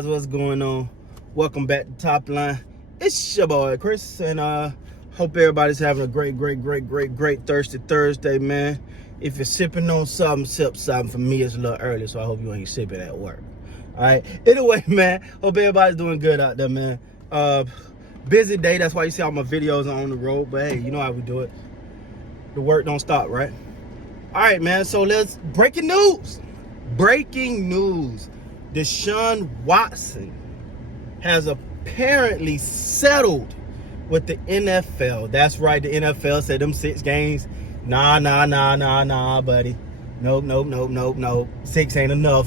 guys, what's going on? Welcome back to Top Line. It's your boy Chris, and hope everybody's having a great thirsty Thursday, man. If you're sipping on something, sip something. For me, it's a little early, so I hope you ain't sipping at work. All right. Anyway, man, hope everybody's doing good out there, man. Busy day, that's why you see all my videos on the road. But hey, you know how we do it. The work don't stop, right? All right, man. So breaking news. Desaun Watson has apparently settled with the NFL. That's right, the NFL said them 6 games. Nah, buddy. Nope. 6 ain't enough.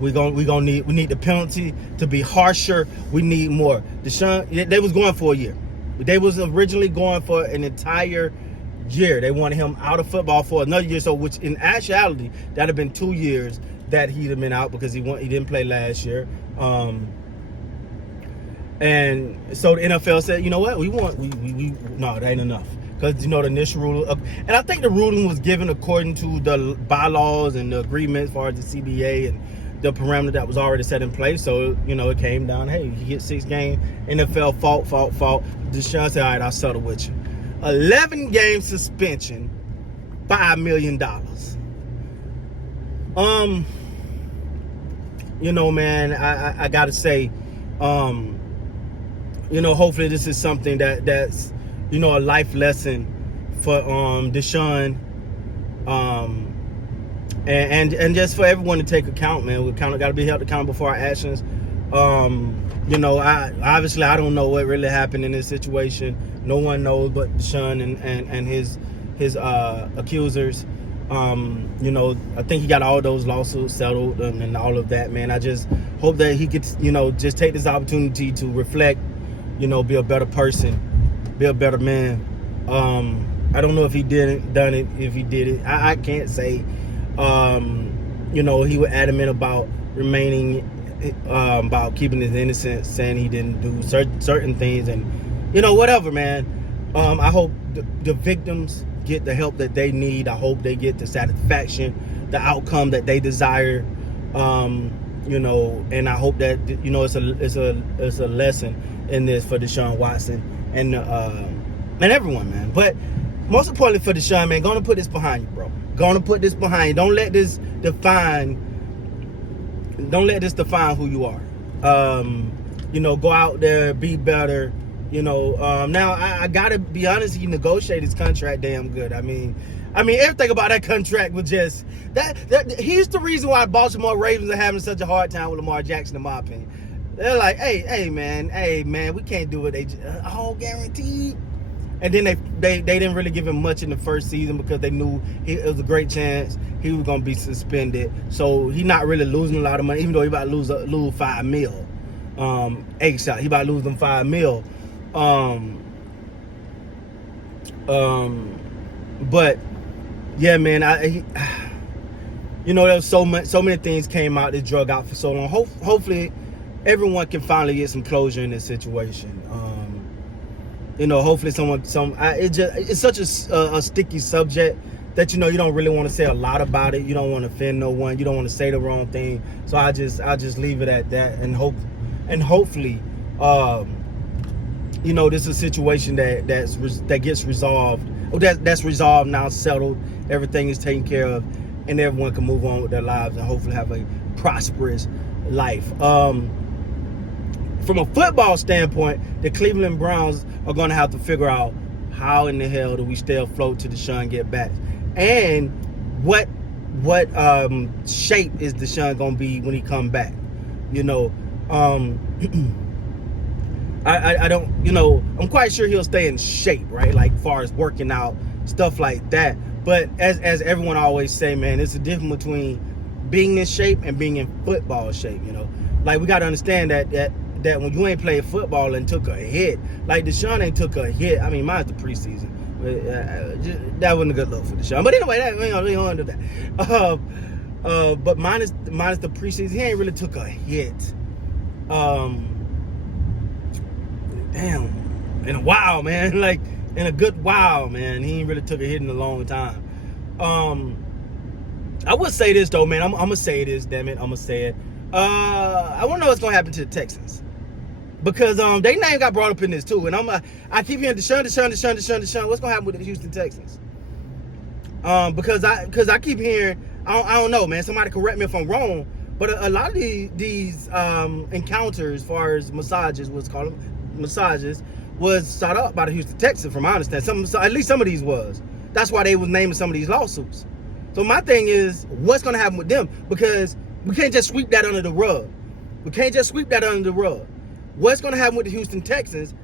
We need the penalty to be harsher. We need more. Desaun, they was going for a year. They was originally going for an entire year. They wanted him out of football for another year. So, which in actuality, that'd have been 2 years that he'd have been out because he didn't play last year. And so the NFL said, you know what, no, it ain't enough. Because, you know, the initial rule, and I think the ruling was given according to the bylaws and the agreement as far as the CBA and the parameter that was already set in place. So, you know, it came down, hey, he hit 6 games, NFL fault. Desaun said, all right, I'll settle with you. 11-game suspension, $5 million. You know, man, I gotta say, you know, hopefully this is something that's, you know, a life lesson for Desaun, and just for everyone to take account, man. We kind of got to be held accountable for our actions. You know, I don't know what really happened in this situation. No one knows but Desaun and his accusers. You know, I think he got all those lawsuits settled and all of that, man. I just hope that he gets, you know, just take this opportunity to reflect, you know, be a better person, be a better man. I don't know if he done it, if he did it. I can't say. You know, he was adamant about remaining, about keeping his innocence, saying he didn't do certain things, and, you know, whatever, man. I hope the victims get the help that they need. I hope they get the satisfaction, the outcome that they desire. You know, and I hope that, you know, it's a lesson in this for Desaun Watson and everyone, man. But most importantly for Desaun, man, gonna put this behind you, bro. Gonna put this behind you. Don't let this define who you are. You know, go out there, be better. You know, now I gotta be honest, he negotiated his contract damn good. I mean, everything about that contract was just that. Here's the reason why Baltimore Ravens are having such a hard time with Lamar Jackson, in my opinion. They're like, hey man, we can't do it. They all guaranteed. And then they didn't really give him much in the first season because they knew it was a great chance he was gonna be suspended. So he's not really losing a lot of money, even though he about to lose $5 million. He about to lose them $5 million. But yeah, man, you know, there was so many things came out that drug out for so long. Hopefully everyone can finally get some closure in this situation. You know, hopefully it's such a sticky subject that, you know, you don't really want to say a lot about it. You don't want to offend no one. You don't want to say the wrong thing. So I just leave it at that, and hopefully, you know, this is a situation that gets resolved. That's resolved now, settled. Everything is taken care of, and everyone can move on with their lives and hopefully have a prosperous life. From a football standpoint, the Cleveland Browns are going to have to figure out how in the hell do we stay afloat till Desaun get back, and what shape is Desaun going to be when he come back. You know, I don't, you know, I'm quite sure he'll stay in shape, right? Like far as working out, stuff like that. But as everyone always say, man, it's a difference between being in shape and being in football shape. You know, like we got to understand that when you ain't played football and took a hit, like Desaun ain't took a hit. I mean, mine's the preseason. But, that wasn't a good look for Desaun. But anyway, we don't do that. But minus the preseason, he ain't really took a hit. Damn, in a while, man. Like in a good while, man. He ain't really took a hit in a long time. I would say this though, man. I'm gonna say this, damn it. I'm gonna say it. I want to know what's gonna happen to the Texans because their name got brought up in this too, and I keep hearing Desaun. What's gonna happen with the Houston Texans? Because I keep hearing I don't know, man. Somebody correct me if I'm wrong, but a lot of these encounters, as far as massages, was sought up by the Houston Texans, from my understanding. At least some of these was. That's why they was naming some of these lawsuits. So my thing is, what's gonna happen with them? Because we can't just sweep that under the rug. What's gonna happen with the Houston Texans?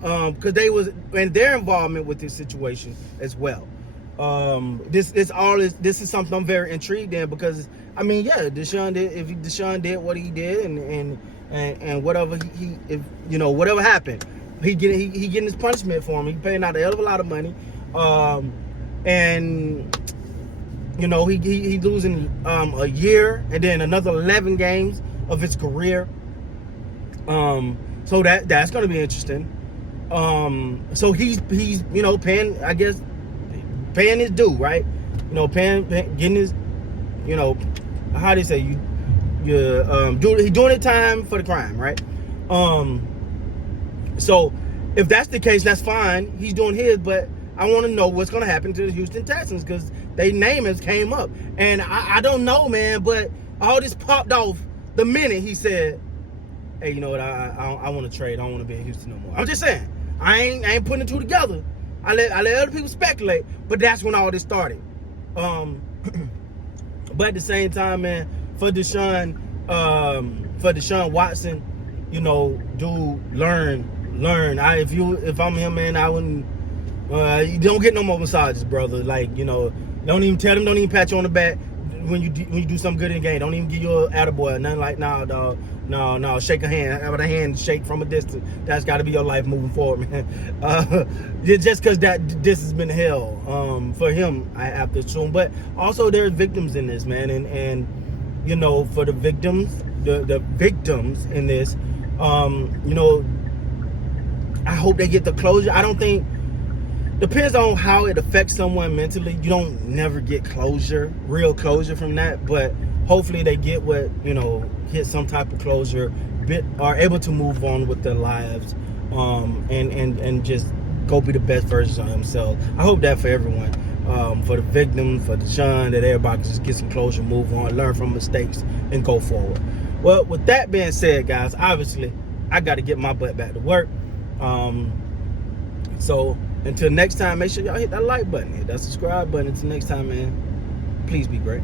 Because they was and their involvement with this situation as well. This is something I'm very intrigued in because I mean, yeah, Desaun did what he did and whatever whatever happened, he getting his punishment for him. He paying out a hell of a lot of money, and he losing a year and then another 11 games of his career. So that's going to be interesting. So he's paying, I guess, paying his due, right? Getting his, how do you say, he doing the time for the crime, right? So if that's the case, that's fine. He's doing his, but I want to know what's going to happen to the Houston Texans because their name has came up. And I don't know, man, but all this popped off the minute he said, hey, you know what, I want to trade. I don't want to be in Houston no more. I'm just saying, I ain't putting the two together. I let other people speculate, but that's when all this started. But at the same time, man, for Deshaun Watson, dude, learn. If I'm him, man, I wouldn't. You don't get no more massages, brother. Like, don't even tell them. Don't even pat you on the back when you do something good in the game. Don't even give you an attaboy. Nothing like, nah, dog. No. Shake a hand. Have a hand shake from a distance. That's got to be your life moving forward, man. Just because this has been hell for him, I have to assume. But also, there's victims in this, man, and for the victims, the victims in this, I hope they get the closure. I don't think. Depends on how it affects someone mentally. You don't never get real closure from that. But hopefully they get hit some type of closure, are able to move on with their lives, and just go be the best versions of themselves. I hope that for everyone, for the victims, for Desaun, that everybody can just get some closure, move on, learn from mistakes, and go forward. Well, with that being said, guys, obviously I got to get my butt back to work. So until next time, make sure y'all hit that like button, hit that subscribe button. Until next time, man, please be great.